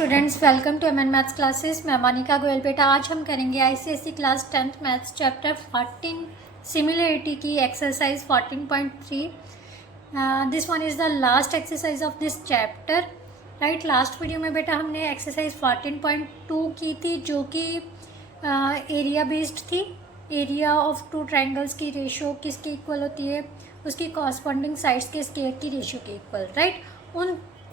Students, welcome to MN maths classes. मैं मोनिका गोयल। बेटा आज हम करेंगे ICSE class 10th maths chapter 14 similarity की exercise 14.3। This one is the last exercise of this chapter. Right, last video में बेटा हमने एक्सरसाइज 14.2 की थी जो कि एरिया बेस्ड थी। एरिया ऑफ टू ट्रायंगल्स की रेशियो किसकी इक्वल होती है, उसकी कॉरस्पॉन्डिंग साइड्स के स्क्वायर की रेशियो के इक्वल। राइट,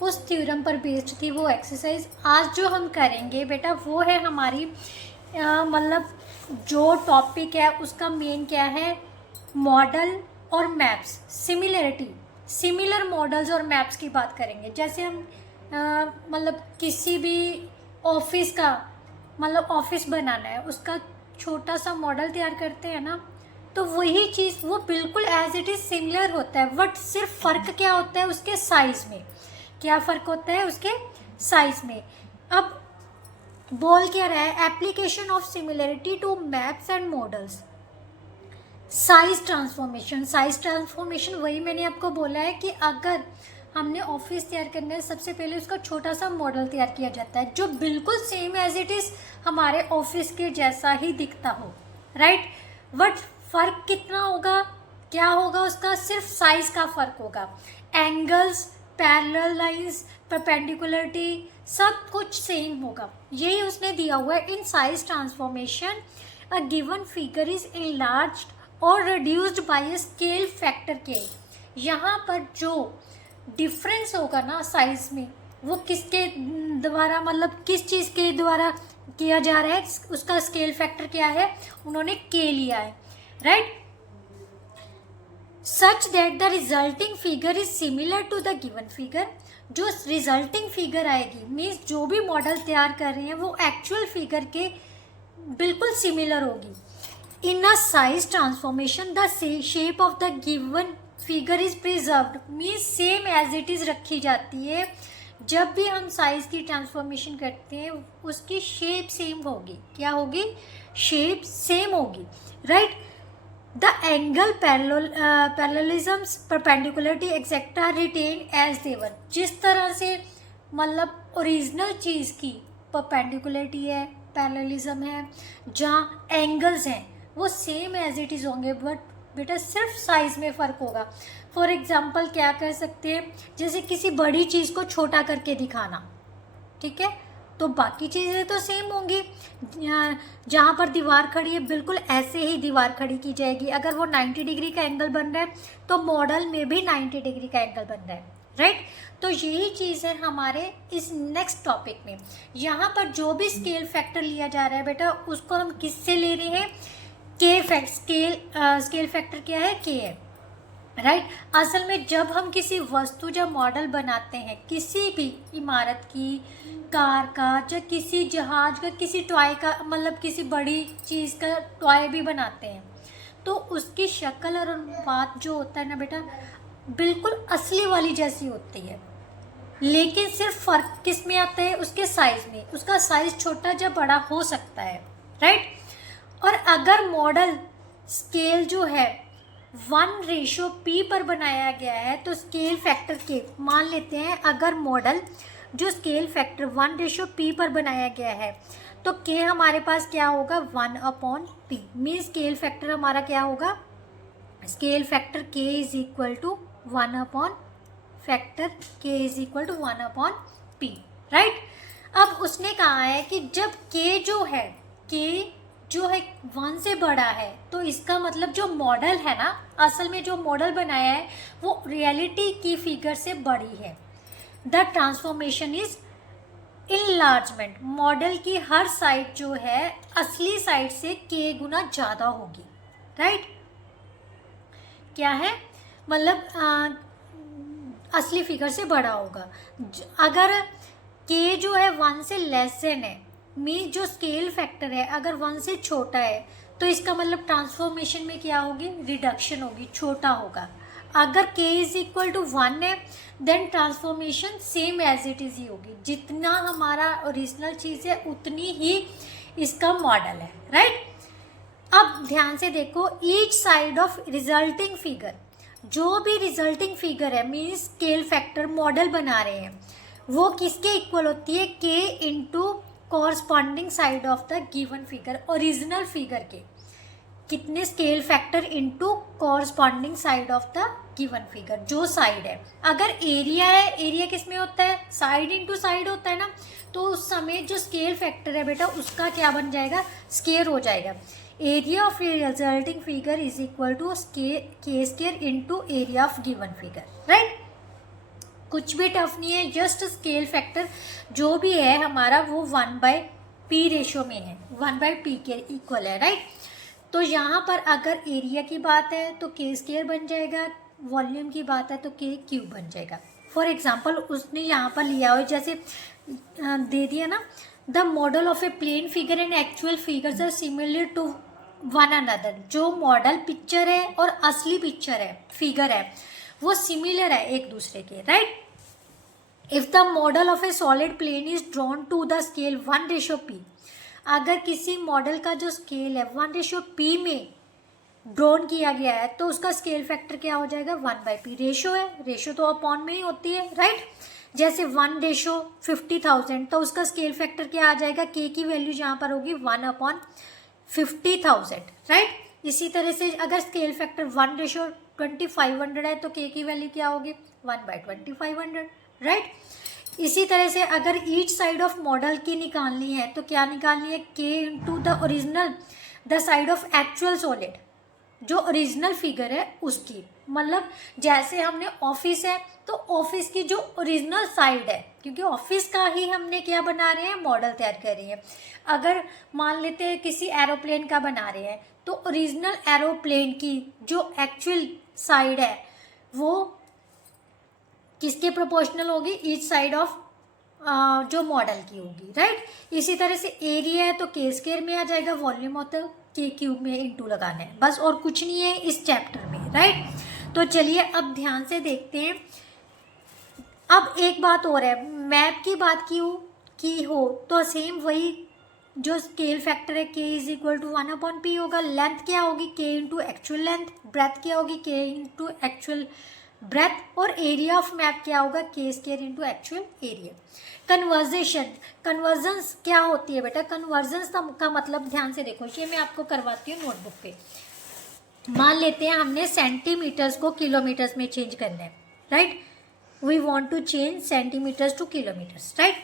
उस थ्योरम पर बेस्ड थी वो एक्सरसाइज। आज जो हम करेंगे बेटा वो है हमारी मतलब जो टॉपिक है उसका मेन क्या है, मॉडल और मैप्स, सिमिलरिटी, सिमिलर मॉडल्स और मैप्स की बात करेंगे। जैसे हम मतलब किसी भी ऑफिस का मतलब ऑफिस बनाना है, उसका छोटा सा मॉडल तैयार करते हैं ना, तो वही चीज़ वो बिल्कुल एज इट इज़ सिमिलर होता है। बट सिर्फ फ़र्क क्या होता है उसके साइज़ में, क्या फ़र्क होता है उसके साइज़ में। अब बोल क्या रहा है, application of similarity to maps and models, size transformation. Size transformation वही मैंने आपको बोला है कि अगर हमने ऑफिस तैयार करना है, सबसे पहले उसका छोटा सा मॉडल तैयार किया जाता है जो बिल्कुल सेम एज इट इज़ हमारे ऑफिस के जैसा ही दिखता हो। राइट, बट फ़र्क कितना होगा, क्या होगा उसका, सिर्फ साइज़ का फ़र्क होगा। एंगल्स, पैरेलल लाइंस, परपेंडिकुलरिटी सब कुछ सेम होगा। यही उसने दिया हुआ है। In size transformation a given figure is enlarged और reduced by a scale factor के। यहाँ पर जो डिफरेंस होगा ना साइज में, वो किसके द्वारा मतलब किस चीज़ के द्वारा किया जा रहा है, उसका स्केल फैक्टर क्या है, उन्होंने के लिया है। Right, such that the resulting figure is similar to the given figure। जो रिजल्टिंग फिगर आएगी मीन्स जो भी मॉडल तैयार कर रहे हैं वो एक्चुअल फिगर के बिल्कुल सिमिलर होगी। In a size transformation the shape of the given figure is preserved, means same as it is रखी जाती है। जब भी हम साइज की ट्रांसफॉर्मेशन करते हैं उसकी शेप सेम होगी। क्या होगी, शेप सेम होगी। Right, The angle parallelisms, perpendicularity etc. retain as they were। जिस तरह से मतलब ओरिजिनल चीज़ की परपेंडिकुलरिटी है, पैरेललिज्म है, जहाँ एंगल्स हैं वो सेम एज इट इज़ होंगे, बट बेटा सिर्फ साइज़ में फ़र्क होगा। फॉर एग्जांपल क्या कर सकते हैं, जैसे किसी बड़ी चीज़ को छोटा करके दिखाना, ठीक है, तो बाकी चीज़ें तो सेम होंगी। जहाँ पर दीवार खड़ी है बिल्कुल ऐसे ही दीवार खड़ी की जाएगी। अगर वो 90 डिग्री का एंगल बन रहा है तो मॉडल में भी 90 डिग्री का एंगल बन रहा है। राइट, तो यही चीज़ है हमारे इस नेक्स्ट टॉपिक में। यहाँ पर जो भी स्केल फैक्टर लिया जा रहा है बेटा उसको हम किससे ले रहे हैं, के फैक्ट। स्केल फैक्टर क्या है, के है। राइट, असल में जब हम किसी वस्तु या मॉडल बनाते हैं, किसी भी इमारत की, कार का, या किसी जहाज का, किसी टॉय का, मतलब किसी बड़ी चीज़ का टॉय भी बनाते हैं, तो उसकी शक्ल और अनुपात जो होता है ना बेटा बिल्कुल असली वाली जैसी होती है। लेकिन सिर्फ फ़र्क किस में आता है, उसके साइज़ में। उसका साइज़ छोटा या बड़ा हो सकता है। राइट, और अगर मॉडल स्केल जो है 1:P पर बनाया गया है तो स्केल फैक्टर के, मान लेते हैं अगर मॉडल जो स्केल फैक्टर 1:P पर बनाया गया है तो के हमारे पास क्या होगा, 1/P। मीन स्केल फैक्टर हमारा क्या होगा, scale factor k is equal to 1/P। Right, अब उसने कहा है कि जब के जो है 1 से बड़ा है तो इसका मतलब जो मॉडल है ना, असल में जो मॉडल बनाया है वो रियलिटी की फिगर से बड़ी है। The transformation is enlargement, model की हर साइड जो है असली साइड से के गुना ज़्यादा होगी। राइट, क्या है मतलब असली फिगर से बड़ा होगा। अगर के जो है 1 से लेस देन है, मीन्स जो स्केल फैक्टर है अगर 1 से छोटा है तो इसका मतलब ट्रांसफॉर्मेशन में क्या होगी, रिडक्शन होगी, छोटा होगा। अगर k इज इक्वल टू 1 है then transformation same as it is ही होगी। जितना हमारा ओरिजिनल चीज़ है उतनी ही इसका मॉडल है। राइट, अब ध्यान से देखो, each side of resulting figure, जो भी रिजल्टिंग फिगर है मीन्स स्केल फैक्टर मॉडल बना रहे हैं वो किसके इक्वल होती है, के into corresponding side of the given figure, original figure के कितने scale factor into corresponding side of the given figure, जो साइड है। अगर एरिया है, एरिया किस में होता है, साइड इंटू साइड होता है ना, तो उस समय जो स्केल फैक्टर है बेटा उसका क्या बन जाएगा, स्केयर हो जाएगा। Area of resulting figure is equal to k square into area of given figure, right. कुछ भी टफ नहीं है, जस्ट स्केल फैक्टर जो भी है हमारा वो 1/p रेशो में है, 1/p के इक्वल है, राइट। तो यहाँ पर अगर एरिया की बात है तो के स्केयर बन जाएगा, वॉल्यूम की बात है तो के क्यूब बन जाएगा। फॉर एग्जांपल उसने यहाँ पर लिया हो, जैसे दे दिया ना, the model of a plane figure and actual figures are similar to one another. जो मॉडल पिक्चर है और असली पिक्चर है, फिगर है, वो सिमिलर है एक दूसरे के, right. If the model of a solid plane is drawn to the scale 1:p, अगर किसी मॉडल का जो स्केल है 1:p में ड्रॉन किया गया है तो उसका स्केल फैक्टर क्या हो जाएगा, 1/p। रेशो है, रेशो तो अपॉन में ही होती है, राइट। जैसे 1:50,000 तो उसका स्केल फैक्टर क्या आ जाएगा, के की वैल्यू यहाँ पर होगी 1/50,000, राइट। इसी तरह से अगर स्केल फैक्टर 1:2500 है तो के की वैल्यू क्या होगी, 1/2500, राइट। इसी तरह से अगर ईच साइड ऑफ मॉडल की निकालनी है तो क्या निकालनी है, के into the original the side of actual solid, जो ओरिजिनल फिगर है उसकी। मतलब जैसे हमने ऑफिस है तो ऑफिस की जो ओरिजिनल साइड है, क्योंकि ऑफिस का ही हमने क्या बना रहे हैं, मॉडल तैयार कर रहे हैं। अगर मान लेते हैं किसी एरोप्लेन का बना रहे हैं तो ओरिजिनल एरोप्लेन की जो एक्चुअल साइड है वो किसके प्रोपोर्शनल होगी, ईच साइड ऑफ जो मॉडल की होगी, राइट। इसी तरह से एरिया है तो के स्क्वायर में आ जाएगा, वॉल्यूम होता है के क्यूब में इंटू लगाना है, बस और कुछ नहीं है इस चैप्टर में, राइट। तो चलिए अब ध्यान से देखते हैं। अब एक बात और है, मैप की बात की हो तो सेम वही जो स्केल फैक्टर है के इज इक्वल टू 1/p होगा। लेंथ क्या होगी, के इंटू एक्चुअल लेंथ। ब्रेथ क्या होगी, के इंटू एक्चुअल ब्रेथ। और एरिया ऑफ मैप क्या होगा, के square into actual area. Convergence क्या होती है बेटा, कन्वर्जन्स का मतलब ध्यान से देखो, ये मैं आपको करवाती हूँ नोटबुक पे। मान लेते हैं हमने सेंटीमीटर्स को किलोमीटर्स में चेंज करना है, right. We want to change centimetres to kilometres, right.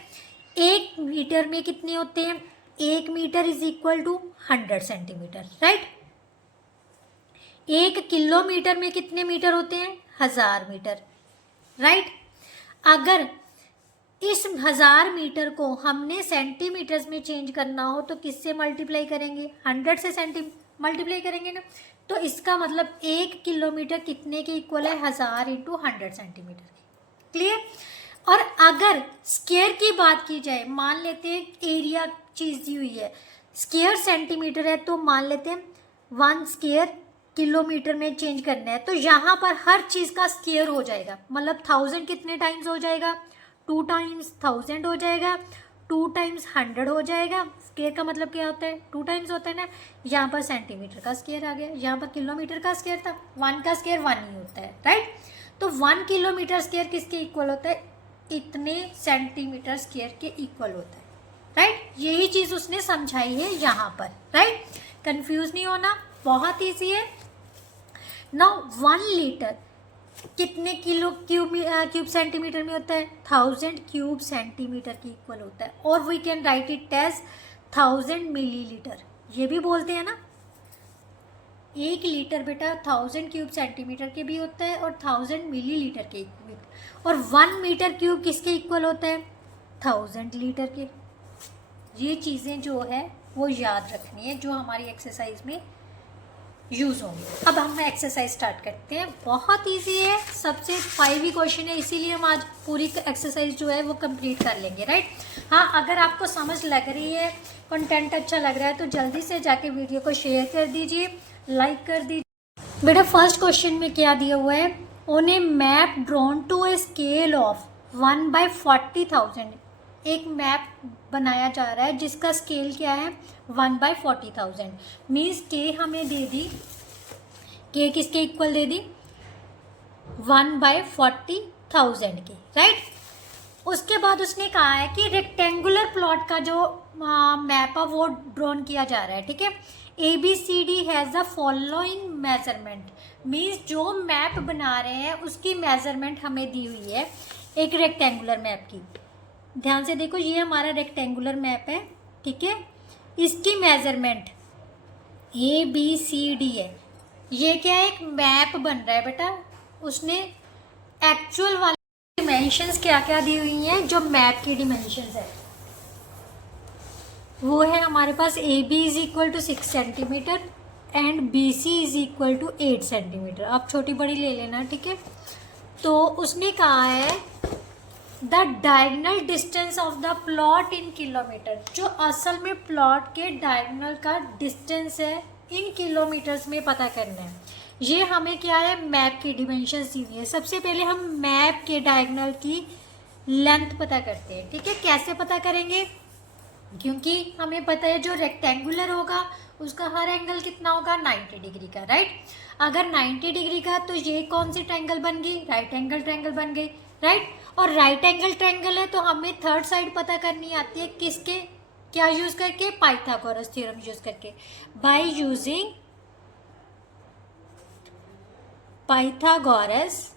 1 metre में कितने होते हैं, 1 metre is equal to 100 centimetre, right. 1 kilometre में कितने मीटर होते हैं, 1000 मीटर, राइट। अगर इस 1000 मीटर को हमने सेंटीमीटर्स में चेंज करना हो तो किससे मल्टीप्लाई करेंगे, 100 से मल्टीप्लाई करेंगे ना। तो इसका मतलब 1 किलोमीटर कितने के इक्वल है, 1000 इंटू 100 सेंटीमीटर, क्लियर। और अगर स्क्वायर की बात की जाए, मान लेते हैं एरिया चीज़ दी हुई है, स्क्वायर सेंटीमीटर है तो मान लेते हैं 1 स्क्वायर किलोमीटर में चेंज करना है, तो यहाँ पर हर चीज़ का स्क्वायर हो जाएगा। मतलब 1000 कितने टाइम्स हो जाएगा, 2 टाइम्स 1000 हो जाएगा, 2 टाइम्स 100 हो जाएगा। स्क्वायर का मतलब क्या होता है, 2 टाइम्स होता है ना। यहाँ पर सेंटीमीटर का स्क्वायर आ गया, यहाँ पर किलोमीटर का स्क्वायर था, 1 का स्क्वायर 1 ही होता है, राइट। तो 1 किलोमीटर स्क्वायर किसके इक्वल होता है, इतने सेंटीमीटर स्क्वायर के इक्वल होता है, राइट। यही चीज़ उसने समझाई है यहाँ पर, राइट। कंफ्यूज नहीं होना, बहुत ईजी है। नाउ 1 लीटर कितने क्यूब सेंटीमीटर में होता है, 1000 क्यूब सेंटीमीटर के इक्वल होता है। और we can write it as 1000 millilitre, ये भी बोलते हैं ना। 1 लीटर बेटा 1000 क्यूब सेंटीमीटर के भी होता है और 1000 मिलीलीटर के इक्वल। और 1 मीटर क्यूब किसके इक्वल होता है, 1000 लीटर के। ये चीज़ें जो है वो याद रखनी है, जो हमारी एक्सरसाइज में यूज़ होंगे। अब हम एक्सरसाइज स्टार्ट करते हैं, बहुत इजी है, सबसे 5 ही क्वेश्चन है, इसीलिए हम आज पूरी एक्सरसाइज जो है वो कंप्लीट कर लेंगे, राइट। हाँ, अगर आपको समझ लग रही है, कंटेंट अच्छा लग रहा है तो जल्दी से जाके वीडियो को शेयर कर दीजिए, लाइक कर दीजिए। बेटा फर्स्ट क्वेश्चन में क्या दिया हुआ है, on a map drawn to a scale of 1/40,000। एक मैप बनाया जा रहा है जिसका स्केल क्या है, 1/40,000। मीन्स के हमें दे दी, के किसके इक्वल दे दी, 1/40,000 के, राइट। उसके बाद उसने कहा है कि रेक्टेंगुलर प्लॉट का जो मैप है वो ड्रॉन किया जा रहा है, ठीक है। ABCD has the following measurement, means जो मैप बना रहे हैं उसकी मेजरमेंट हमें दी हुई है एक रेक्टेंगुलर मैप की। ध्यान से देखो, ये हमारा रेक्टेंगुलर मैप है, ठीक है। इसकी मेजरमेंट ABCD है। ये क्या है, एक मैप बन रहा है बेटा। उसने एक्चुअल वाली डिमेंशंस क्या क्या दी हुई हैं, जो मैप की डिमेंशंस है वो है हमारे पास AB is equal to 6 centimetre and BC is equal to 8 centimetre. आप छोटी बड़ी ले लेना, ठीक है। तो उसने कहा है the diagonal distance of the plot in kilometre, जो असल में प्लॉट के डायगनल का डिस्टेंस है इन किलोमीटर्स में पता करना है। ये हमें क्या है, मैप की डिमेंशंस दी हुई है। सबसे पहले हम मैप के डायगनल की लेंथ पता करते हैं, ठीक है। कैसे पता करेंगे, क्योंकि हमें पता है जो रेक्टेंगुलर होगा उसका हर एंगल कितना होगा, 90 डिग्री का, राइट। अगर 90 डिग्री का तो ये कौन सी ट्रायंगल बन गई, राइट एंगल ट्रायंगल बन गई, राइट। और राइट एंगल ट्रायंगल है तो हमें थर्ड साइड पता करनी आती है, किसके, क्या यूज करके, पाइथागोरस थ्योरम यूज करके। By using Pythagoras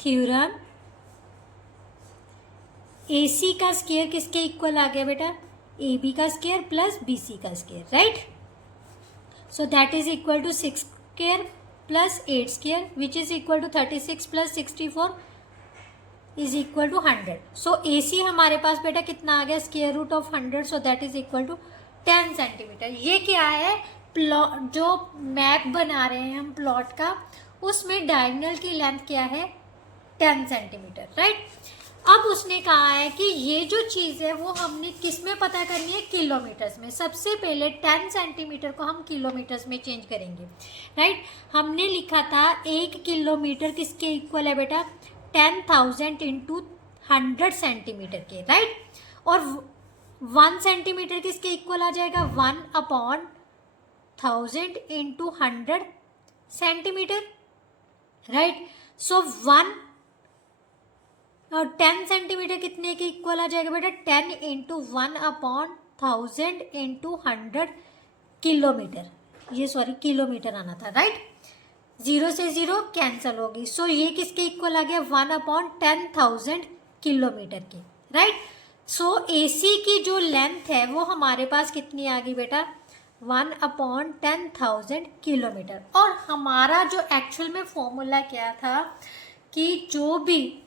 theorem AC का स्क्वायर किसके इक्वल आ गया बेटा, AB का स्क्वायर प्लस BC का square, right. So that is equal to 6 square plus 8 square which is equal to 36 plus 64 is equal to 100। So AC हमारे पास बेटा कितना आ गया, square root of 100, so that is equal to 10 centimetre. ये क्या है, प्लॉट, जो मैप बना रहे हैं हम प्लॉट का, उसमें डायगोनल की लेंथ क्या है, 10 सेंटीमीटर, राइट। अब उसने कहा है कि ये जो चीज़ है वो हमने किस में पता करनी है, किलोमीटर्स में। सबसे पहले 10 सेंटीमीटर को हम किलोमीटर्स में चेंज करेंगे, राइट। हमने लिखा था 1 किलोमीटर किसके इक्वल है बेटा, 10,000 इंटू 100 सेंटीमीटर के, राइट। और 1 सेंटीमीटर किसके इक्वल आ जाएगा, 1/1000 इंटू 100 सेंटीमीटर, राइट। सो 1 और 10 सेंटीमीटर कितने के इक्वल आ जाएगा बेटा, 10 इंटू 1/1000 इंटू 100 किलोमीटर, ये सॉरी किलोमीटर आना था, राइट। 0 से 0 कैंसिल होगी। सो ये किसके इक्वल आ गया, 1/10,000 किलोमीटर के, राइट। सो AC की जो लेंथ है वो हमारे पास कितनी आ गई बेटा, 1/10,000 किलोमीटर। और हमारा जो एक्चुअल में फॉर्मूला क्या था कि जो भी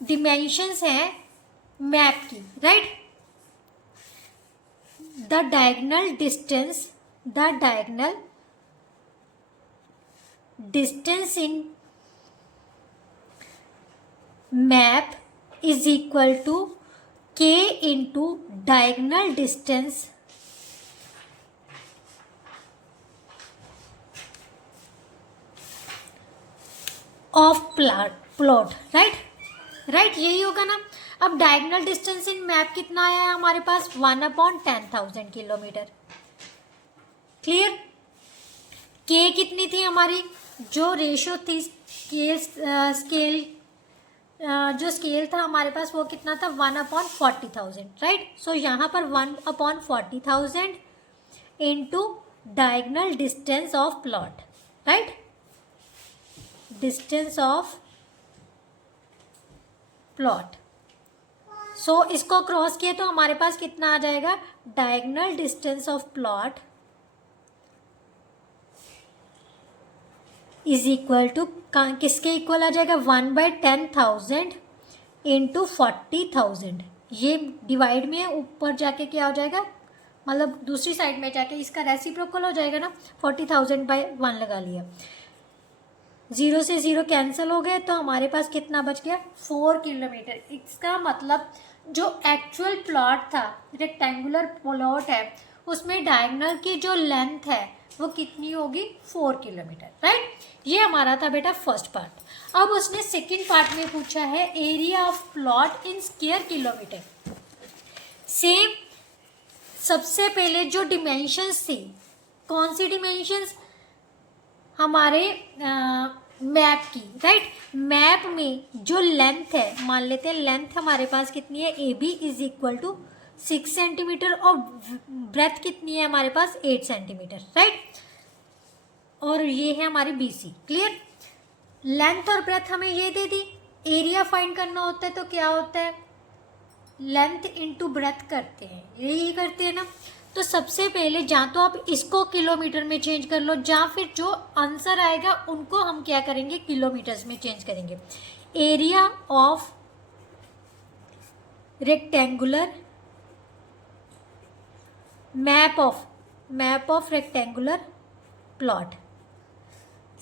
डिमेंशंस हैं मैप की, right, the diagonal distance in map is equal to K into diagonal distance of plot, right, यही होगा ना। अब डायगोनल डिस्टेंस इन मैप कितना आया है हमारे पास, 1/10,000 किलोमीटर, क्लियर। K कितनी थी हमारी, जो रेशो थी स्केल जो स्केल था हमारे पास वो कितना था, 1/40,000, राइट। सो यहाँ पर 1/40,000 into diagonal distance of plot, right, distance of plot. So इसको क्रॉस किया तो हमारे पास कितना आ जाएगा, diagonal distance of plot is equal to किसके इक्वल आ जाएगा, 1/10,000 इंटू 40,000। ये डिवाइड में ऊपर जाके क्या हो जाएगा, मतलब दूसरी साइड में जाके इसका रेसिप्रोकल हो जाएगा ना, 40,000/1 लगा लिया। 0 से 0 कैंसिल हो गए तो हमारे पास कितना बच गया, 4 किलोमीटर। इसका मतलब जो एक्चुअल प्लॉट था, रेक्टेंगुलर प्लॉट है, उसमें डायगोनल की जो लेंथ है वो कितनी होगी, 4 किलोमीटर, राइट। ये हमारा था बेटा फर्स्ट पार्ट। अब उसने सेकंड पार्ट में पूछा है area of plot in square kilometre. Same, सबसे पहले जो डिमेंशंस थी, कौन सी डिमेंशंस, हमारे मैप की, राइट। मैप में जो लेंथ है, मान लेते हैं लेंथ हमारे पास कितनी है, A B is equal to 6 centimetre और ब्रेथ कितनी है हमारे पास 8 सेंटीमीटर, राइट। और ये है हमारी बी सी, क्लियर। लेंथ और ब्रेथ हमें ये दे दी, एरिया फाइंड करना होता है तो क्या होता है, लेंथ इंटू ब्रेथ करते हैं, यही करते हैं ना। तो सबसे पहले जहाँ तो आप इसको किलोमीटर में चेंज कर लो, या फिर जो आंसर आएगा उनको हम क्या करेंगे, किलोमीटर्स में चेंज करेंगे। Area of rectangular map of rectangular plot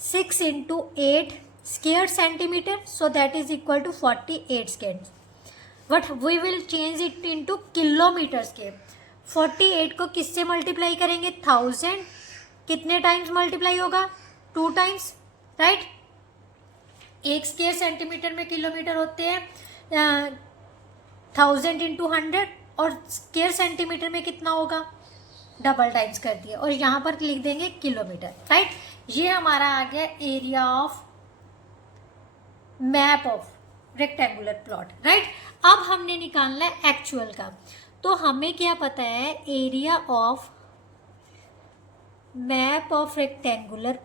6 into 8 square centimetre, so that is equal to 48 square, but we will change it into kilometre square. 48 को किससे मल्टीप्लाई करेंगे, 1000, कितने टाइम्स मल्टीप्लाई होगा, 2 टाइम्स, राइट। 1 स्क्वायर सेंटीमीटर में kilometre होते हैं 1000 into 100, और square centimetre में कितना होगा, डबल टाइम्स कर दिया, और यहाँ पर लिख देंगे किलोमीटर, राइट। ये हमारा आ गया area of map of rectangular plot, right. अब हमने निकालना है एक्चुअल का, तो हमें क्या पता है, area of map of rectangular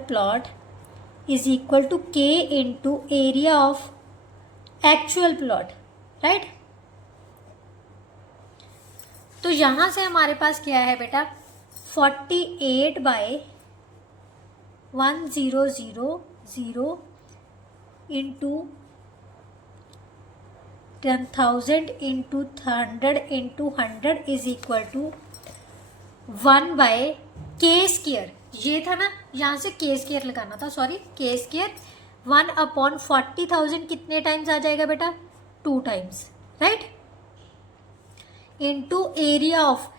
plot is equal to k into area of actual plot, right. तो यहां से हमारे पास क्या है बेटा, 48 by 1000 into 10,000 into 100 into 100 is equal to 1 by k square, ये था ना, यहाँ से के स्क्वायर लगाना था, सॉरी, के स्क्वायर 1 अपॉन 40,000 कितने टाइम्स आ जाएगा बेटा, 2 times, right, into area of,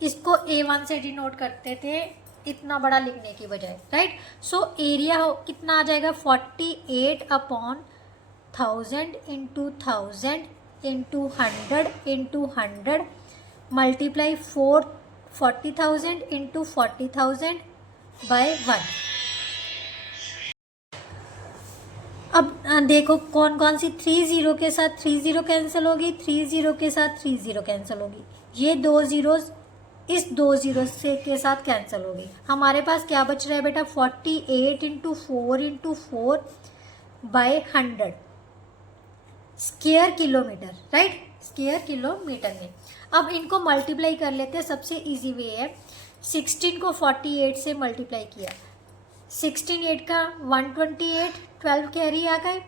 इसको A1 से डिनोट करते थे इतना बड़ा लिखने की बजाय, राइट। सो एरिया कितना आ जाएगा, 48 upon 1000 into 1000 into 100 into 100 multiply 40,000 into 40,000 by 1। अब देखो कौन कौन सी 30 के साथ 30 कैंसिल होगी, 30 के साथ 30 कैंसिल होगी, ये 2 जीरोस इस 2 जीरो से के साथ कैंसिल होगी। हमारे पास क्या बच रहा है बेटा, 48 into 4 into 4 by 100 square kilometre, right, square kilometre में। अब इनको मल्टीप्लाई कर लेते हैं, सबसे इजी वे है, 16 को 48 से मल्टीप्लाई किया, 16 8 का 128, 12 कैरी आ गए,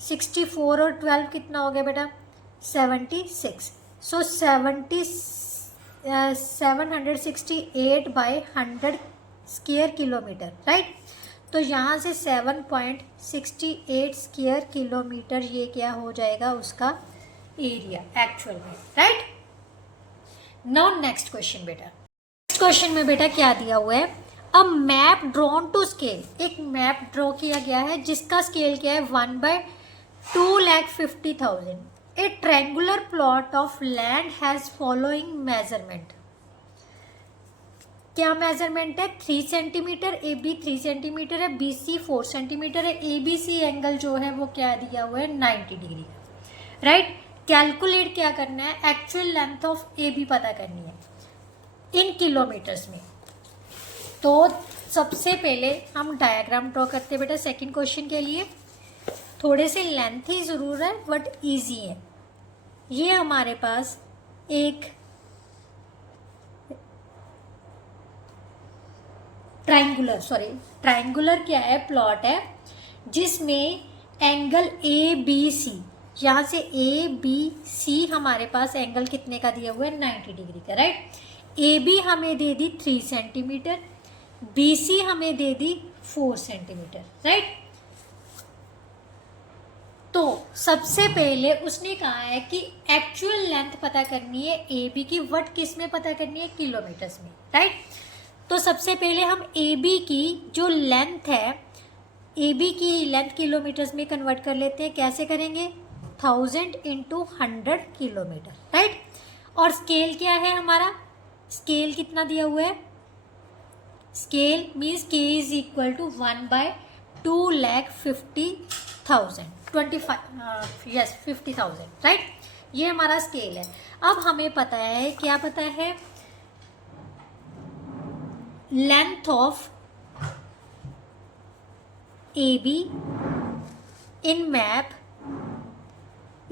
64 और 12 कितना हो गया बेटा, 76। सो 768 बाय 100 स्क्वायर किलोमीटर, राइट। तो यहाँ से 7.68 स्क्वायर किलोमीटर ये क्या हो जाएगा, उसका एरिया एक्चुअल में, राइट। नाउ नेक्स्ट क्वेश्चन बेटा, नेक्स्ट क्वेश्चन में बेटा क्या दिया हुआ है, a map drawn to scale, एक मैप ड्रॉ किया गया है जिसका स्केल क्या है 1/250,000। A triangular plot of land has following measurement, क्या मेजरमेंट है, 3 सेंटीमीटर, ए बी 3 सेंटीमीटर है, बी सी 4 सेंटीमीटर है, ए बी सी एंगल जो है वो क्या दिया हुआ है 90 डिग्री का, राइट। कैलकुलेट क्या करना है, actual length of A B पता करनी है इन किलोमीटर्स में। तो सबसे पहले हम डायग्राम ड्रॉ करते हैं बेटा सेकंड क्वेश्चन के लिए, थोड़े से लेंथी ज़रूर है बट इजी है। ये हमारे पास एक ट्रायंगुलर क्या है, प्लॉट है जिसमें एंगल ए बी सी, यहाँ से ए बी सी हमारे पास एंगल कितने का दिया हुआ है 90 डिग्री का, राइट। ए बी हमें दे दी 3 सेंटीमीटर, बी सी हमें दे दी 4 सेंटीमीटर, राइट। तो सबसे पहले उसने कहा है कि एक्चुअल लेंथ पता करनी है ए बी की, वट किस में पता करनी है, किलोमीटर्स में, राइट। तो सबसे पहले हम ए बी की जो लेंथ है, ए बी की लेंथ किलोमीटर्स में कन्वर्ट कर लेते हैं, कैसे करेंगे, 1000 इंटू 100 किलोमीटर, राइट। और स्केल क्या है हमारा स्केल कितना दिया हुआ है, scale means k is equal to 1/2,50,000 50,000 right. ये हमारा स्केल है। अब हमें पता है, क्या पता है, length of AB in map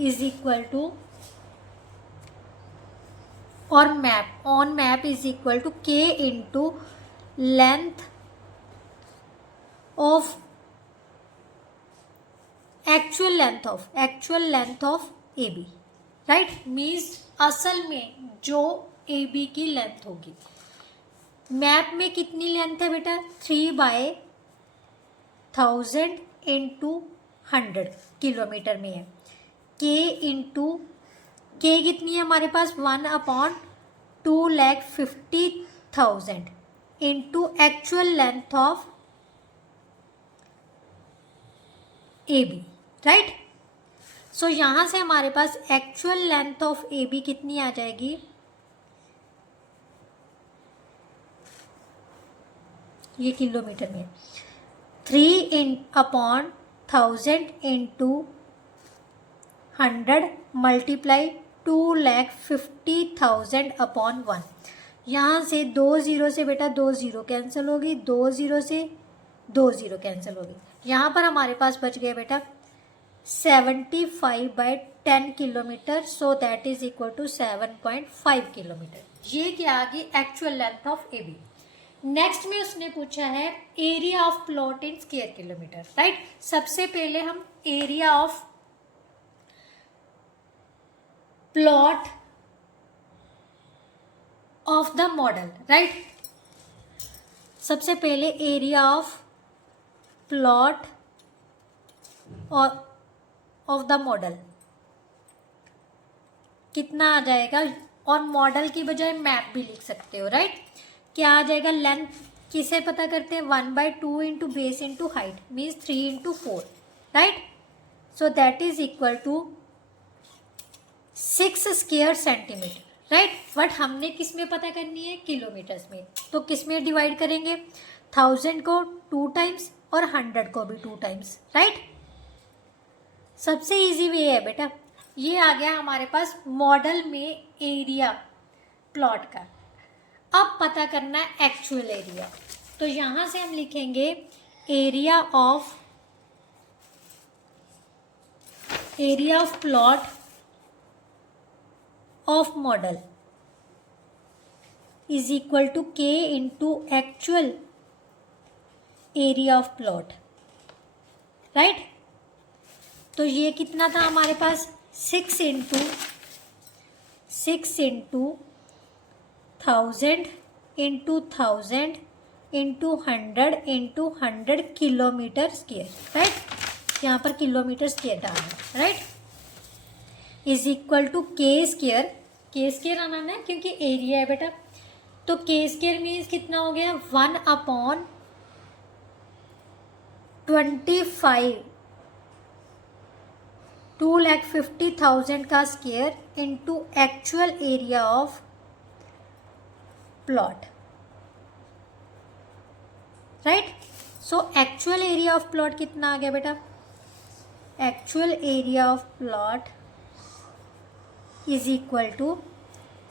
is equal to, और map on map is equal to k into length of actual length of AB right. Means असल में जो AB की लेंथ होगी, मैप में कितनी लेंथ है बेटा, 3/1000 इंटू 100 किलोमीटर में है। k इंटू k कितनी है हमारे पास, 1/2,50,000 into actual length of AB right. So यहाँ से हमारे पास एक्चुअल लेंथ ऑफ AB कितनी आ जाएगी, ये किलोमीटर में, 3/1000 इंटू 100 मल्टीप्लाई 2,50,000 अपॉन 1। यहाँ से 2 0 से बेटा 2 0 कैंसिल होगी, 2 0 से 2 0 कैंसिल होगी। यहाँ पर हमारे पास बच गया बेटा 75/10 kilometre, so that is equal to 7.5 kilometre. ये क्या आ गई, actual length of AB। Next में उसने पूछा है area of plot in square kilometre right. सबसे पहले हम area of plot of the model right. सबसे पहले area of plot of the model कितना आ जाएगा, और मॉडल की बजाय मैप भी लिख सकते हो राइट। क्या आ जाएगा, लेंथ किसे पता करते हैं, 1/2 into base into height means 3 into 4 right. So that is equal to 6 square centimetre right. But हमने किस में पता करनी है, किलोमीटर्स में, तो किस में डिवाइड करेंगे, 1000 को 2 टाइम्स और 100 को भी 2 टाइम्स राइट। सबसे इजी वे है बेटा, ये आ गया हमारे पास मॉडल में एरिया प्लॉट का। अब पता करना है एक्चुअल एरिया, तो यहाँ से हम लिखेंगे area of plot of model is equal to k into actual area of plot right. तो ये कितना था हमारे पास, 6 into 1000 into 1000 into 100 into 100 kilometre square right. यहाँ पर किलोमीटर स्क्वायर डालना right, is equal to k square आना है क्योंकि एरिया है बेटा। तो k स्क्वायर मीन्स कितना हो गया, 1/25 2,50,000 का square into actual area of plot right. So actual area of plot कितना आ गया बेटा, actual area of plot is equal to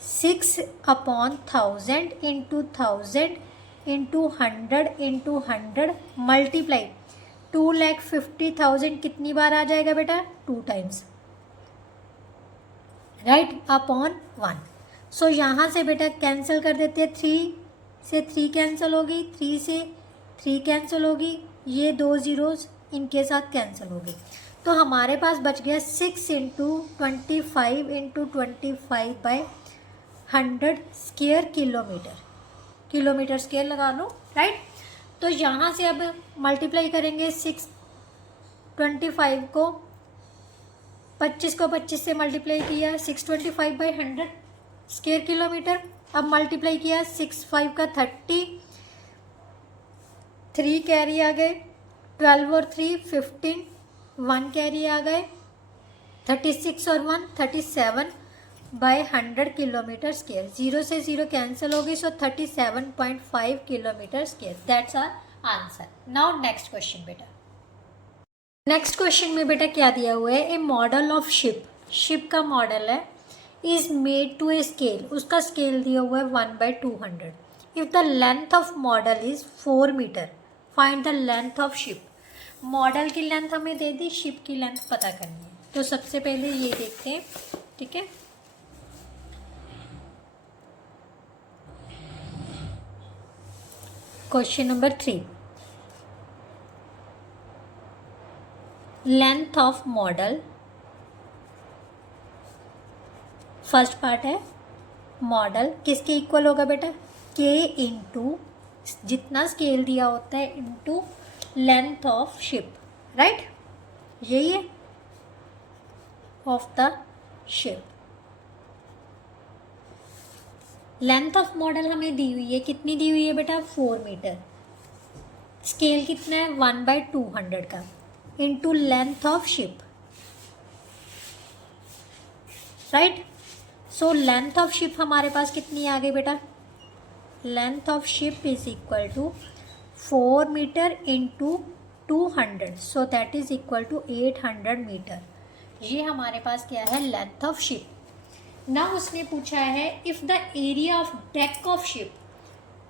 6/1000 into 1000 into 100 into 100 multiply 2,50,000 कितनी बार आ जाएगा बेटा, 2 टाइम्स राइट, अपॉन 1। सो यहाँ से बेटा कैंसिल कर देते हैं, 3 से 3 कैंसिल होगी, 3 से 3 कैंसिल होगी, ये 2 ज़ीरोज़ इनके साथ कैंसिल हो गई। तो हमारे पास बच गया 6 into 25 into 25/100 square kilometre square लगा लो राइट। तो यहाँ से अब मल्टीप्लाई करेंगे 25 को 25 से मल्टीप्लाई किया 625/100 स्क्वायर किलोमीटर। अब मल्टीप्लाई किया 6×5 का 30, 3 कैरी आ गए, 12 और 3 15, 1 कैरी आ गए, 36 और 1 37, बाय 100 किलोमीटर स्क्वायर, 0 से 0 कैंसिल हो गई, so 37.5 kilometre square, that's our answer. Now next question बेटा। नेक्स्ट क्वेश्चन में बेटा क्या दिया हुआ है, a model of ship, ship का मॉडल है, is made to a scale, उसका स्केल दिया हुआ है 1/200। If the length of model is 4 metre, find the length of ship. Model की लेंथ हमें दे दी, शिप की लेंथ पता करनी है। तो सबसे पहले ये देखते हैं, ठीक है। Question number 3, length of model, first part है मॉडल किसके इक्वल होगा बेटा, के इंटू जितना स्केल दिया होता है into length of ship, right, यही है of the ship. Length of model हमें दी हुई है, कितनी दी हुई है बेटा, 4 मीटर। स्केल कितना है, 1/200 का, into length of ship, right. So length of ship हमारे पास कितनी आ गई बेटा, length of ship is equal to 4 metre into 200, so that is equal to 800 metre. ये हमारे पास क्या है, लेंथ ऑफ शिप। ना उसने पूछा है if the area of deck of ship,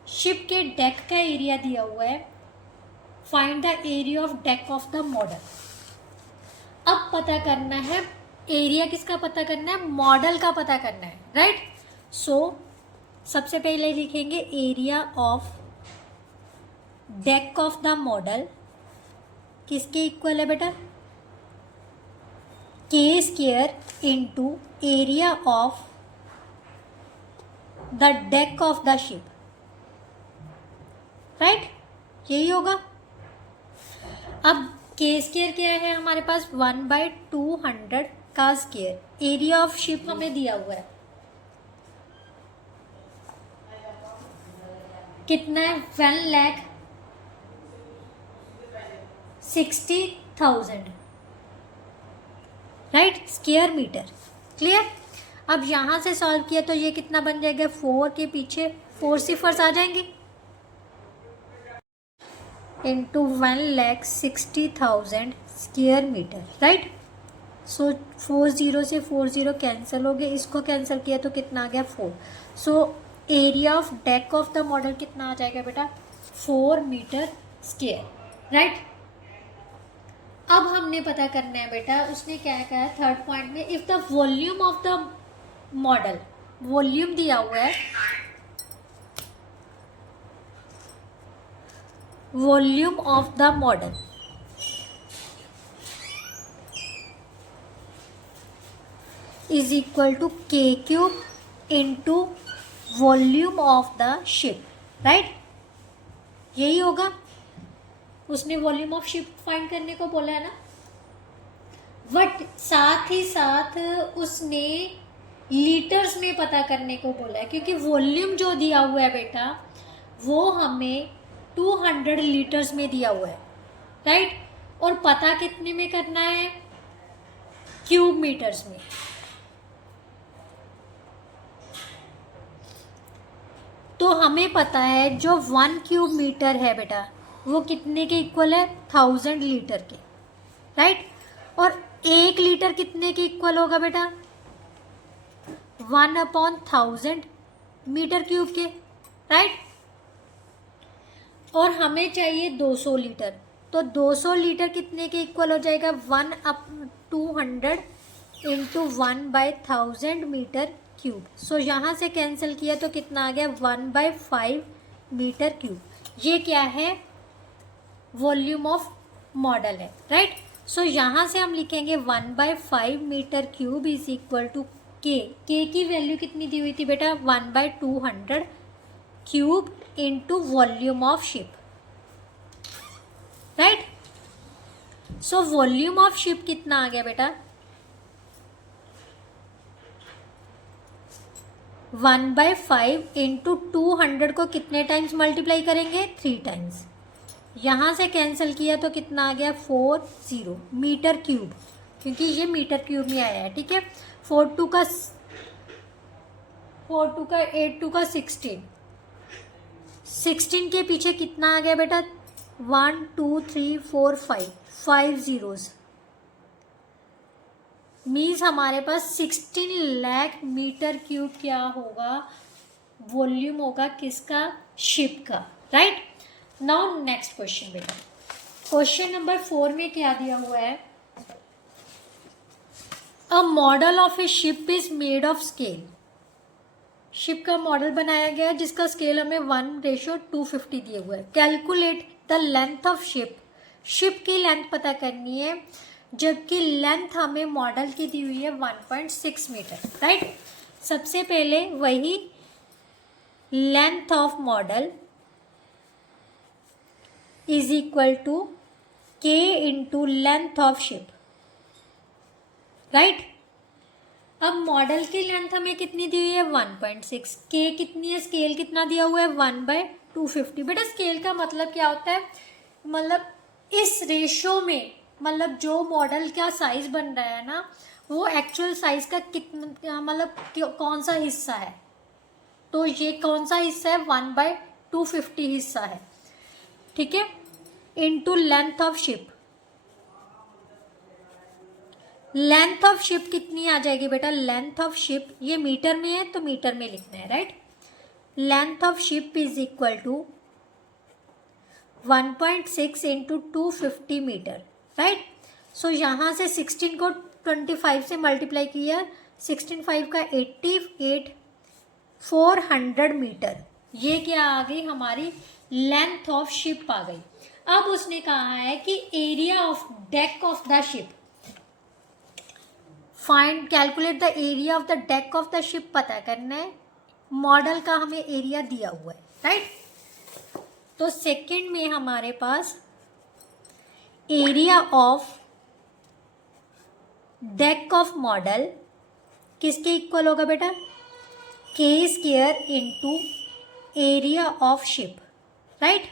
ship के डेक का एरिया दिया हुआ है, find the area of deck of the model. अब पता करना है एरिया किसका पता करना है, मॉडल का पता करना है, राइट। सो सबसे पहले लिखेंगे area of deck of the model किसके इक्वल है बेटा, k square into area of the deck of the ship, right, यही होगा। अब के स्क्वायर क्या है हमारे पास, 1/200 का स्क्वायर, एरिया ऑफ शिप हमें दिया हुआ है कितना है, 1,60,000, राइट, स्क्वायर मीटर, क्लियर। अब यहाँ से सॉल्व किया तो ये कितना बन जाएगा, 4 के पीछे 4 सिफर्स आ जाएंगे, इंटू 1,60,000 स्क्वायर मीटर, राइट। सो 40 से 40 कैंसिल हो गए, इसको कैंसिल किया तो कितना आ गया, 4। So area of deck of the model कितना आ जाएगा बेटा, 4 मीटर स्क्वायर, राइट। अब हमने पता करना है बेटा, उसने क्या कहा है थर्ड पॉइंट में, if the volume of the model, volume दिया हुआ है, volume of the model is equal to k cube into volume of the ship, right, यही होगा। उसने वॉल्यूम ऑफ शिप फाइंड करने को बोला है ना, बट साथ ही साथ उसने लीटर्स में पता करने को बोला है, क्योंकि वॉल्यूम जो दिया हुआ है बेटा वो हमें 200 लीटर्स में दिया हुआ है, राइट, और पता कितने में करना है, क्यूब मीटर्स में। तो हमें पता है जो 1 क्यूब मीटर है बेटा वो कितने के इक्वल है, 1000 लीटर के, राइट। और 1 लीटर कितने के इक्वल होगा बेटा, 1/1000 मीटर क्यूब के, राइट। और हमें चाहिए 200 लीटर, तो 200 लीटर कितने के इक्वल हो जाएगा, 1/200 इंटू 1/1000 मीटर क्यूब। सो यहाँ से कैंसिल किया तो कितना आ गया, 1/5 मीटर क्यूब। ये क्या है, वॉल्यूम ऑफ मॉडल है, राइट। सो यहाँ से हम लिखेंगे 1/5 metre cube is equal to k की वैल्यू कितनी दी हुई थी बेटा, 1/200 cube into volume of ship, right. So volume of ship कितना आ गया बेटा, 1/5 इंटू 200 को कितने टाइम्स मल्टीप्लाई करेंगे, 3 टाइम्स। यहाँ से कैंसिल किया तो कितना आ गया, 40 मीटर क्यूब, क्योंकि ये मीटर क्यूब में आया है, ठीक है। 4 2 का 4 टू का 8 टू का 16, 16 के पीछे कितना आ गया बेटा? 1 2 3 4 5 zeros, मीन्स हमारे पास 16 लाख मीटर क्यूब क्या होगा? वॉल्यूम होगा किसका? शिप का, राइट। नाउ नेक्स्ट क्वेश्चन बेटा, क्वेश्चन नंबर 4 में क्या दिया हुआ है? A model of A ship is made of scale. Ship का मॉडल बनाया गया है जिसका स्केल हमें 1:250 दिए हुआ है। Calculate the length of ship, ship की लेंथ पता करनी है, जबकि लेंथ हमें मॉडल की दी हुई है 1.6 मीटर, राइट। सबसे पहले वही length of model is equal to k into length of ship, right. अब मॉडल की लेंथ हमें कितनी दी हुई है? 1.6। के कितनी है? स्केल कितना दिया हुआ है? 1/250। बेटा स्केल का मतलब क्या होता है? मतलब इस रेशो में, मतलब जो मॉडल का साइज बन रहा है ना, वो एक्चुअल साइज का कितना, मतलब कौन सा हिस्सा है, तो ये कौन सा हिस्सा है? 1/250 हिस्सा है, ठीक है। Into length of ship, length of ship कितनी आ जाएगी बेटा? लेंथ ऑफ शिप, ये मीटर में है तो मीटर में लिखना है, right. Length of ship is equal to 1.6 into 250 metre, right. So यहाँ से 16 को 25 से मल्टीप्लाई किया, 16 5 का 88, 400 मीटर, ये क्या आ गई? हमारी लेंथ ऑफ शिप आ गई। अब उसने कहा है कि area of deck of the ship, find calculate the area of the deck of the ship पता करना है। मॉडल का हमें एरिया दिया हुआ है, राइट। तो सेकंड में हमारे पास area of deck of model किसके इक्वल होगा बेटा? K square into area of ship, right.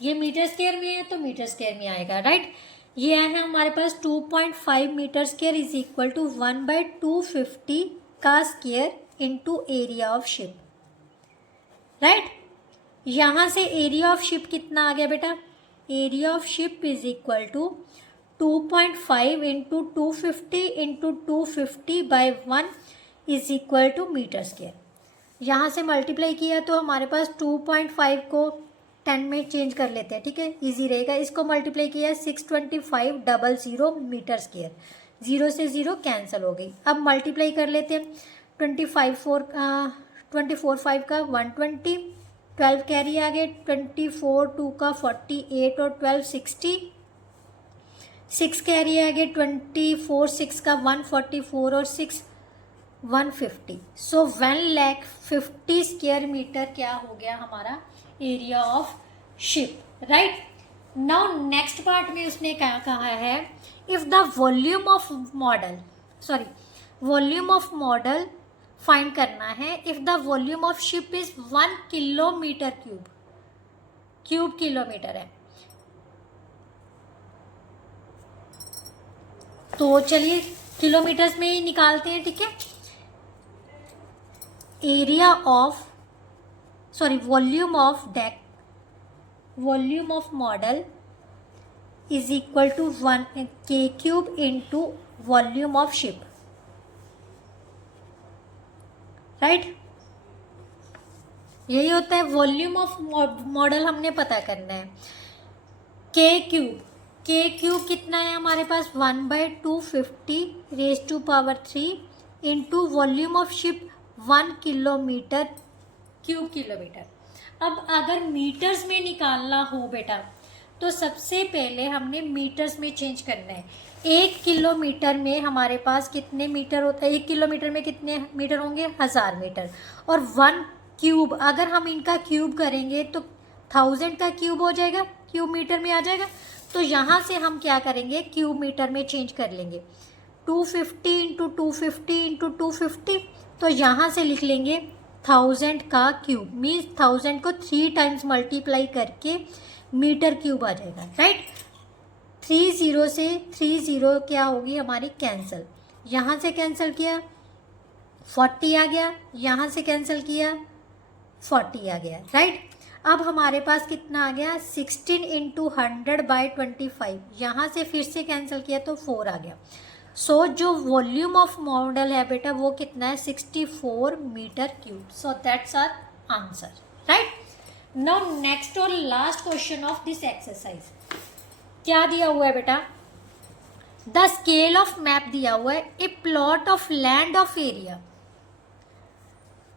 ये मीटर स्क्वायर में है तो मीटर स्क्वायर में आएगा, राइट। ये है हमारे पास 2.5 metre square is equal to 1/250 का square into area of ship, right. यहाँ से एरिया ऑफ शिप कितना आ गया बेटा? Area of ship is equal to 2.5 into 250 into 250/1 is equal to metre square. यहाँ से मल्टीप्लाई किया तो हमारे पास 2.5 को 10 में चेंज कर लेते हैं, ठीक है, इजी रहेगा। इसको मल्टीप्लाई किया 62500 मीटर स्क्वायर, 0 से 0 कैंसिल हो गई। अब मल्टीप्लाई कर लेते हैं, 24 5 का 120, 12 कैरी आ गए, 24 2 का 48 और 12 60, 6 कैरी आ गए, 24 6 का 144 और 6 150। सो 1,50,000 स्क्वायर मीटर क्या हो गया हमारा? Area of ship, right. Now next part में उसने क्या कहा है? If the volume of model find करना है। If the volume of ship is 1 kilometre cube kilometre है, तो चलिए किलोमीटर्स में ही निकालते हैं, ठीक है। Area of volume of model is equal to 1 k cube into volume of ship, right. यही होता है, वॉल्यूम ऑफ मॉडल हमने पता करना है। के क्यूब कितना है हमारे पास? 1/250 raise to power 3 into volume of ship 1 kilometre cube kilometre. अब अगर मीटर्स में निकालना हो बेटा, तो सबसे पहले हमने मीटर्स में चेंज करना है। 1 किलोमीटर में हमारे पास कितने मीटर होता है? 1 किलोमीटर में कितने मीटर होंगे? 1000 मीटर। और 1 क्यूब, अगर हम इनका क्यूब करेंगे तो 1000 का क्यूब हो जाएगा, क्यूब मीटर में आ जाएगा। तो यहाँ से हम क्या करेंगे? क्यूब मीटर में चेंज कर लेंगे। 250 इंटू 250 इंटू 250, तो यहाँ से लिख लेंगे 1000 का क्यूब, मीन्स 1000 को 3 टाइम्स मल्टीप्लाई करके मीटर क्यूब आ जाएगा, राइट। 30 से 30 क्या होगी हमारी? कैंसिल। यहाँ से कैंसिल किया 40 आ गया, यहाँ से कैंसिल किया 40 आ गया, राइट। अब हमारे पास कितना आ गया 16 इंटू 100/25, यहाँ से फिर से कैंसिल किया तो 4 आ गया। सो जो वॉल्यूम ऑफ मॉडल है बेटा वो कितना है 64 metre cube. So that's our answer, right. Now next और last question of this exercise क्या दिया हुआ है बेटा, द स्केल ऑफ मैप दिया हुआ है, ए plot of land of area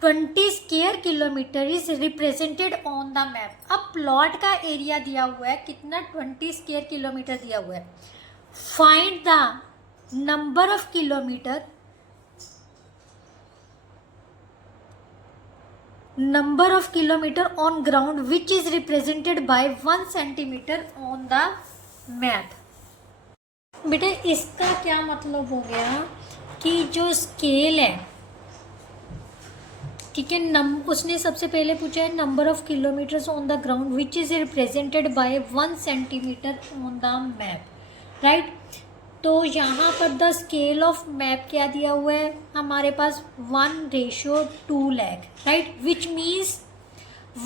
20 square kilometre is represented on the map. अब प्लॉट का एरिया दिया हुआ है कितना 20 स्क्वायर किलोमीटर दिया हुआ है। Find the number of kilometre, number of kilometre on ground which is represented by 1 centimetre on the map. बेटा इसका क्या मतलब हो गया कि जो स्केल है, ठीक है, उसने सबसे पहले पूछा है number of kilometres on the ground which is represented by 1 centimetre on the map, right. तो यहाँ पर द स्केल ऑफ मैप क्या दिया हुआ है हमारे पास 1:2 lakh, right, which means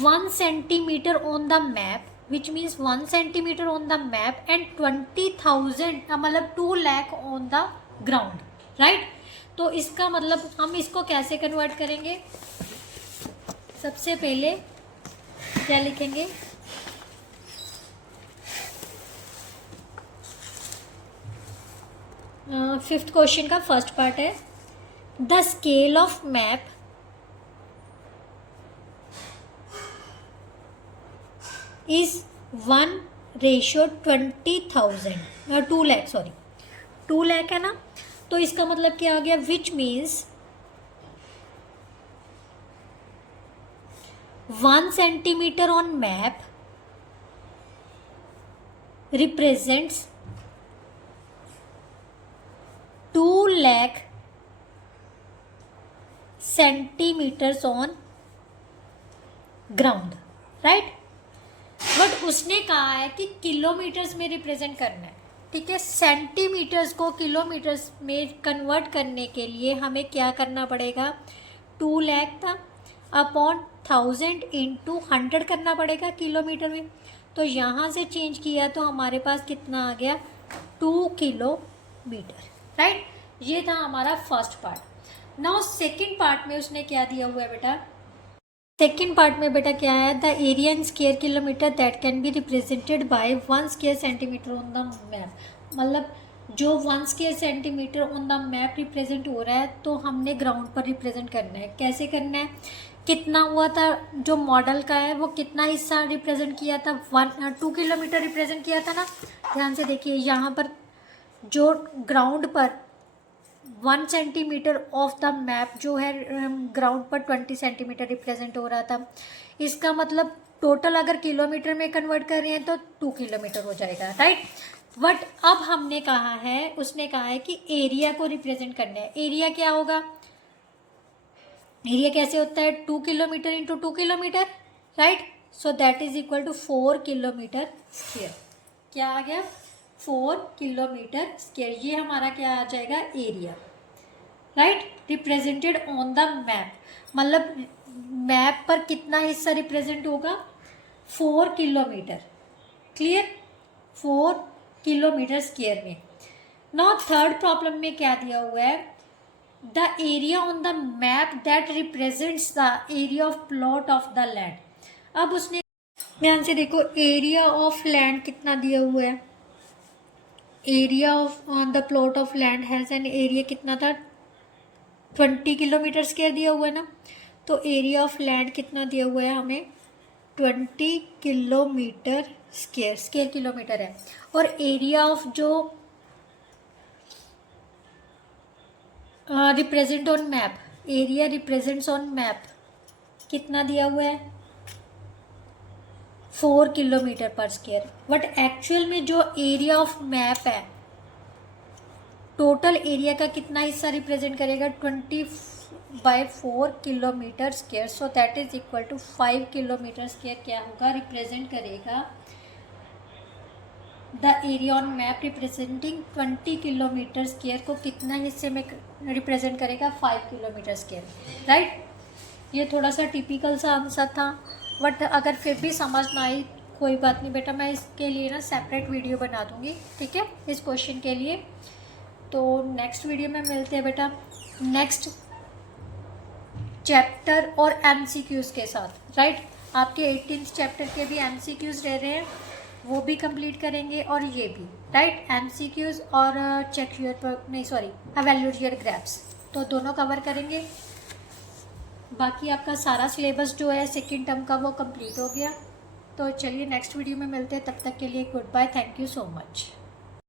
1 centimetre on the map, which means 1 centimetre on the map and 20,000 मतलब 2 lakh on the ground, right. तो इसका मतलब हम इसको कैसे कन्वर्ट करेंगे, सबसे पहले क्या लिखेंगे, फिफ्थ क्वेश्चन का फर्स्ट पार्ट है, the scale of map is 1:20,000 2 lakh, sorry 2 lakh है ना। तो इसका मतलब क्या आ गया, which means 1 centimetre on map represents 2 lakh centimetres on ground, right. But उसने कहा है कि किलोमीटर्स में रिप्रेजेंट करना है, ठीक है। सेंटीमीटर्स को किलोमीटर्स में कन्वर्ट करने के लिए हमें क्या करना पड़ेगा, 2 लाख था अपॉन 1000 इंटू 100 करना पड़ेगा किलोमीटर में। तो यहाँ से चेंज किया तो हमारे पास कितना आ गया 2 किलोमीटर, राइट। ये था हमारा first part. Now second part में उसने क्या दिया हुआ है बेटा, सेकेंड पार्ट में बेटा क्या है, the area in square kilometre that can be represented by 1 square centimetre on the map. मतलब जो 1 square centimetre on the map represent हो रहा है तो हमने ग्राउंड पर रिप्रेजेंट करना है। कैसे करना है, कितना हुआ था जो मॉडल का है वो कितना हिस्सा रिप्रेजेंट किया था, 2 किलोमीटर रिप्रेजेंट किया था ना। ध्यान से देखिए यहाँ पर जो ग्राउंड पर 1 सेंटीमीटर ऑफ द मैप जो है ग्राउंड पर 20 सेंटीमीटर रिप्रेजेंट हो रहा था। इसका मतलब टोटल अगर किलोमीटर में कन्वर्ट कर रहे हैं तो 2 किलोमीटर हो जाएगा, राइट। बट अब हमने कहा है, उसने कहा है कि एरिया को रिप्रेजेंट करना है। एरिया क्या होगा, एरिया कैसे होता है 2 kilometre into 2 kilometre, right. So that is equal to 4 kilometre square. क्या आ गया 4 किलोमीटर स्क्वायर। ये हमारा क्या आ जाएगा area, right, represented on the map. मतलब मैप पर कितना हिस्सा रिप्रेजेंट होगा 4 किलोमीटर, क्लियर, 4 किलोमीटर स्क्वायर में। नाउ थर्ड प्रॉब्लम में क्या दिया हुआ है, the area on the map that represents the area of plot of the land. अब उसने ध्यान से देखो एरिया ऑफ लैंड कितना दिया हुआ है, area of on the plot of land has an area कितना था 20 किलोमीटर स्क्वायर दिया हुआ है ना। तो एरिया ऑफ लैंड कितना दिया हुआ है हमें 20 किलोमीटर स्क्वायर, स्क्वायर किलोमीटर है। और एरिया ऑफ जो represent on map, area represents on map कितना दिया हुआ है 4 किलोमीटर पर स्क्वायर। बट एक्चुअल में जो एरिया ऑफ मैप है टोटल एरिया का कितना हिस्सा रिप्रेजेंट करेगा 20/4 kilometre square. So that is equal to 5 kilometre square क्या होगा रिप्रेजेंट करेगा the area on map representing 20 kilometre square को कितना हिस्से में रिप्रेजेंट करेगा? 5 किलोमीटर स्क्वायर, राइट। ये थोड़ा सा टिपिकल सा आंसर था, बट अगर फिर भी समझ ना आई कोई बात नहीं बेटा, मैं इसके लिए ना सेपरेट वीडियो बना दूँगी, ठीक है, इस क्वेश्चन के लिए। तो नेक्स्ट वीडियो में मिलते हैं बेटा नेक्स्ट चैप्टर और एमसीक्यूज़ के साथ, राइट। आपके 18th चैप्टर के भी एमसीक्यूज़ रह रहे हैं, वो भी कंप्लीट करेंगे, और ये भी, राइट, एमसीक्यूज़ और चेक योर नहीं सॉरी एवेल्यूएट योर ग्रैप्स, तो दोनों कवर करेंगे। बाकी आपका सारा सिलेबस जो है सेकेंड टर्म का वो कंप्लीट हो गया। तो चलिए नेक्स्ट वीडियो में मिलते हैं, तब तक के लिए goodbye, thank you so much.